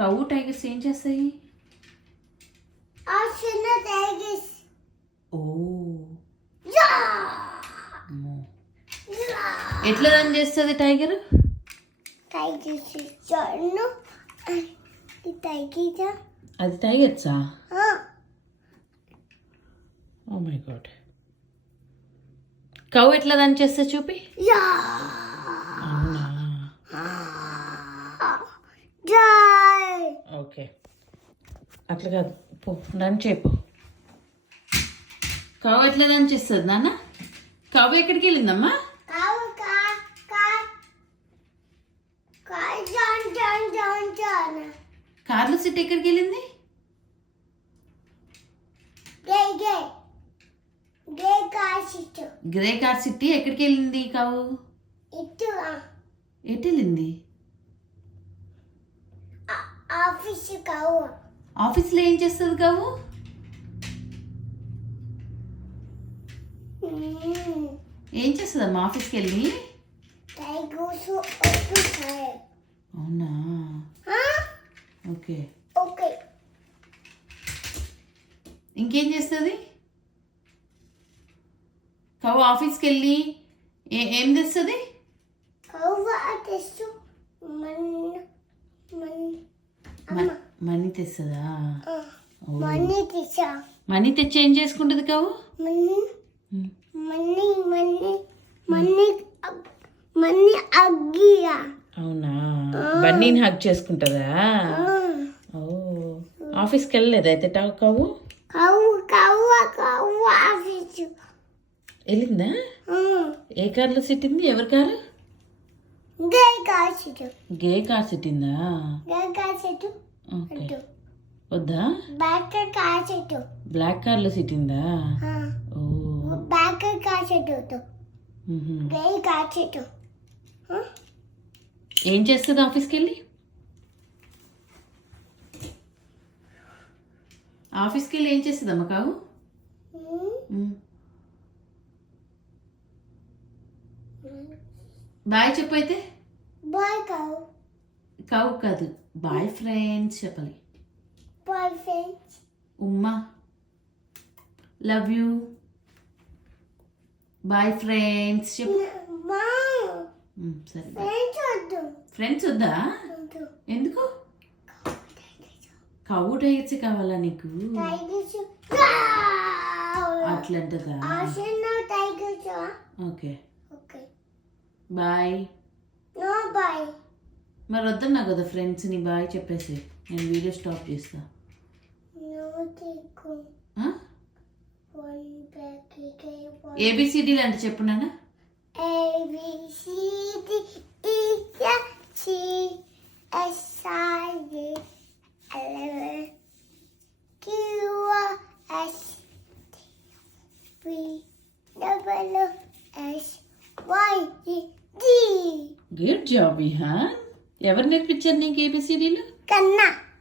కవ్వు tigers ఏం చేస్తాయి? ఓ ఎట్లా రన్ చేస్తుంది టైగర్? అది టైగర్సా? Oh my God. కవ్వు ఎట్లా రన్ చేస్తా చూపి. అవునా, ఓకే. అట్లా కాదు, పో రన్ చేయపో. కవ్వు ఎట్లా రన్ చేస్తుంది నాన్న? కవ్వు ఎక్కడికి వెళ్ళిందమ్మా? కార్లో సిట్ ఎక్కడికి వెళ్ళింది? గ్రే కార్ సిటీ ఎక్కడికి వెళ్ళింది కవ్వు? ఎటు వెళ్ళింది? ఆఫీస్లో ఏం చేస్తుంది కవ్వు? ఏం చేస్తుందమ్మా ఆఫీస్కి వెళ్ళి? అవునా, ఓకే. ఇంకేం చేస్తుంది కవ్వు ఆఫీస్కి వెళ్ళి? ఏం తెస్తుంది? మనీ తెస్తుందా? మనీ తెచ్చి ఏం చేసుకుంటుంది కవ్వు? అవునా, బన్నీని హగ్ చేసుకుంటుందా? ఓ, ఆఫీస్కి వెళ్ళలేదా అయితే కవ్వు? వెళ్ళిందా? ఏ కార్లో సిట్టింది? ఎవరి కారు? గే కార్ సిట్టిందా? ఓకే. వద్దా? బ్లాక్ కార్లో సిట్టిందా? ఓ, ఏం చేస్తుంది ఆఫీస్కి వెళ్ళి? ఆఫీస్కి వెళ్ళి ఏం చేస్తుంది అమ్మ కావు? బాయ్ చెప్పు అయితే. కావు కాదు, బాయ్ ఫ్రెండ్స్ చెప్పాలి. ఉమ్మా, లవ్ యూ, బాయ్ ఫ్రెండ్స్ చెప్పు. సరే, ఫ్రెండ్స్ వద్దా? ఎందుకు? కవ్వు టైగర్స్ కావాలా నీకు? అట్లంటదా? Okay, bye. మరి వద్దన్నా కదా ఫ్రెండ్స్ని బాయ్ చెప్పేసి నేను వీడియో స్టాప్ చేస్తా. ఏబిసిడీలు అంటే చెప్పు నాన్న. Good job Vihaan. ఎవరు నేర్పించారు నీకు ఏబిసిడీలు?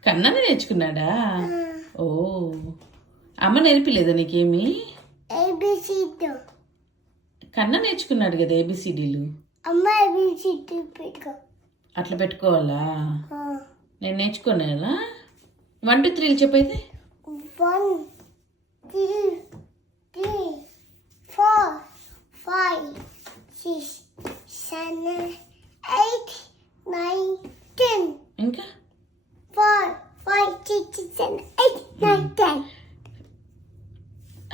కన్నానే నేర్చుకున్నాడా? ఓ, అమ్మ నేర్పిలేదా నీకేమి? కన్నా నేర్చుకున్నాడు కదా ఏబిసిడీలు. అట్లా పెట్టుకోవాలా? నేను నేర్చుకోనేలా? 1 2 3 చెప్పైతే. 1 2 3 4 5 6 7 8 9 10. ఇంకా 4 5 6 7 8 9 10.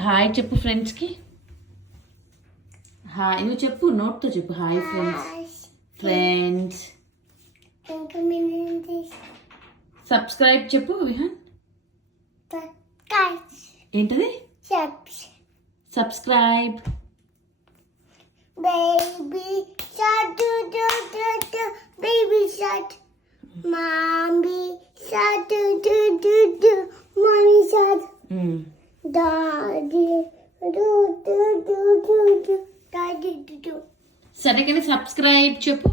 హాయ్ చెప్పు ఫ్రెండ్స్కి. హాయ్ నువ్వు చెప్పు, నోట్తో చెప్పు. Hi friends. సబ్స్క్రైబ్ చెప్పు విహాన్. ఏంటది? Subscribe. Baby shark do do do do, baby shark. Mommy shark do do do do, mommy shark. Daddy do do do do do, daddy do do. సరే కానీ subscribe చెప్పు.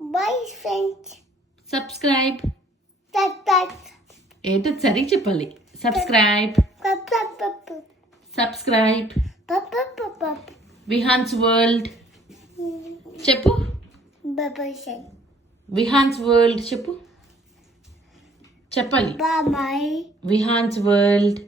Bye friends. Subscribe. Subscribe. ఏంటో సరిగ్గా చెప్పాలి. Subscribe. Subscribe. Vihaan's world చెప్పు. Vihaan's world చెప్పు. చెప్పాలి. Bye bye. Vihaan's world.